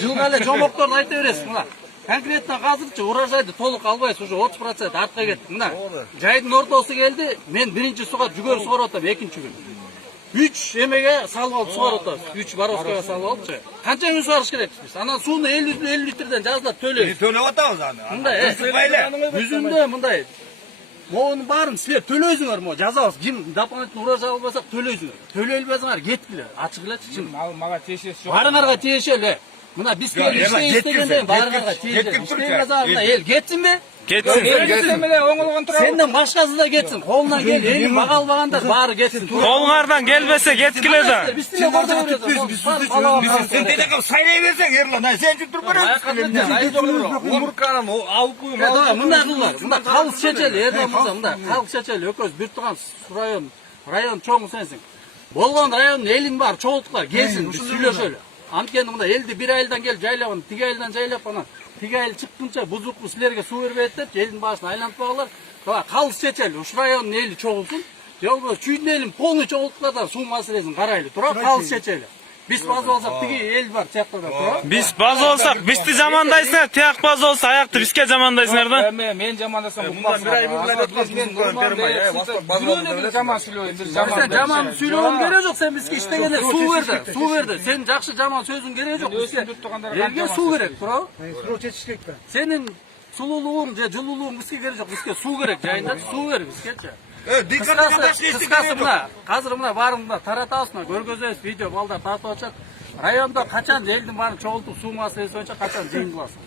Жылға эле жомокторду айта бересиз мына. Конкретно азырчы урожайды толук албайсыз, уже 30% артка кетти. Мына жайдын ортосу келди, мен биринчи суга жүгөр сугарып атам, экинчи күн. 3 эмеге салып алып сугарып атабыз. 3 бороскага салып алыпчы. Канча күн сугарыш керекпиз биз? Анан сууну 50 литрден жазылат төлөйбүз. Төлөп атабыз аны. Мындай жүзүндө мындай Моğunun барын силер төлөйсүңөр, мо жазабыз. Ким дополнительный урожай албасак төлөйсүңөр. Төлөй албасаңар кеткиле, ачык элечи. Чын. Мага тиешеси жок. Барыңарга тиешеле. Мына биз келип иштегенде барыңарга тиешеле. Иштегенде эл кетсинби? Кетсин. Сенден башкасы да кетсин. Колунан кел, эли бага албагандар баары кетсин. Колуңардан келбесе кеткиле да. Биз деле бордо беребиз. Сен деле сайлай берсең, Ерлан, сен жүктүрүп бересиз. Умурканын алып коюм. Мындай кылыңар. Мында калыс чечели, Ерлан мырза, мында калыс чечели. Экөөбүз бир турган район чоңу сенсиң. Болгон райондун элин бар, чогултуклар келсин, биз сүйлөшөлү. Анткени мында элди бир айылдан келип жайлап, тиги айылдан жайлап анан тиги айыл чыккынча бузукпу силерге суу бербейт деп элдин башын айлантып багалар. Калыс чечели, ушу райондун эли чогулсун. Же болбосо чүйдүн элин полный чогулткадан суу маселесин карайлы. Тура калыс чечели. Биз базы болсак тиги эл бар тияктада тура. Биз базы болсак бизди жамандайсыңар, тияк базы болсо аякты бизге жамандайсыңар да. Мен жамандасам Мындан бир ай мурун айткан жаман сүйлөйм. Сен жаман сүйлөгөн кереги жок, сен бизге иштегенде суу берди. Сен жакшы жаман сөзүң кереги жок. Элге суу керек, туурабы? Суроо чечиш керек да. Сенин сулуулугуң же жылуулугуң бизге кереги жок. Бизге суу керек, жайында суу бер бизгечи. Кыскасы мына, азыр мына баарын мына таратабыз, мына көргөзөбүз, видео балдар тартып атышат. Райондо качан элдин баарын чогултуп суу маселеси боюнча качан жыйын кыласың?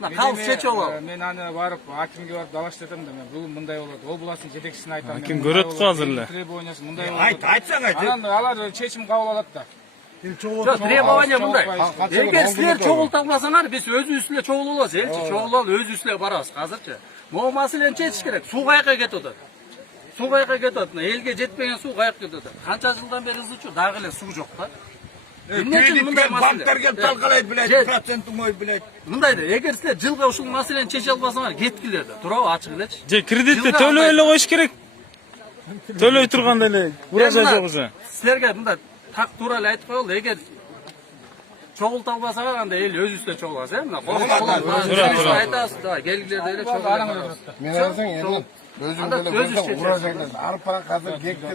Мына калыс чечип алалы. Мен аны барып акимге барып далаштатам да, мен бүгүн мындай болот. Ол буласын жетекчисине айтам. Аким көрөт го азыр эле. Требованиясы мындай болот. айтсаң айт. Анан алар чечим кабыл алат да. Жок, требование мындай. Эгер силер чогулта алмасаңар, биз өзүбүз эле чогулуп алабыз, элчи чогулуп алып өзүбүз эле барабыз азырчы. Могу маселени чечиш керек. Суу каяка кетип атат? Суу каяка кетип атат? Элге жетпеген суу каяка кетип атат? Канча жылдан бери ызычу, дагы эле суу жок да. Банктар келип талкалайт билет, процентин ой билет. Мындай да, эгер силер жылга ушул маселени чече албасаңар, кеткилер да. Туурабы, ачык элечи. Же кредитти төлөй эле коюш керек. Төлөй турганда эле урожай жок уже. Силерге мындай так туура эле айтып коелу, эгер чогулта албасаңар, анда эл өзүбүз эле чогулабыз, мына колун айтасыз да, келгилерде эле чогулабыз. Мен айтсаң, Ерлан, өзүң деле урожайларды алып барак азыр гектар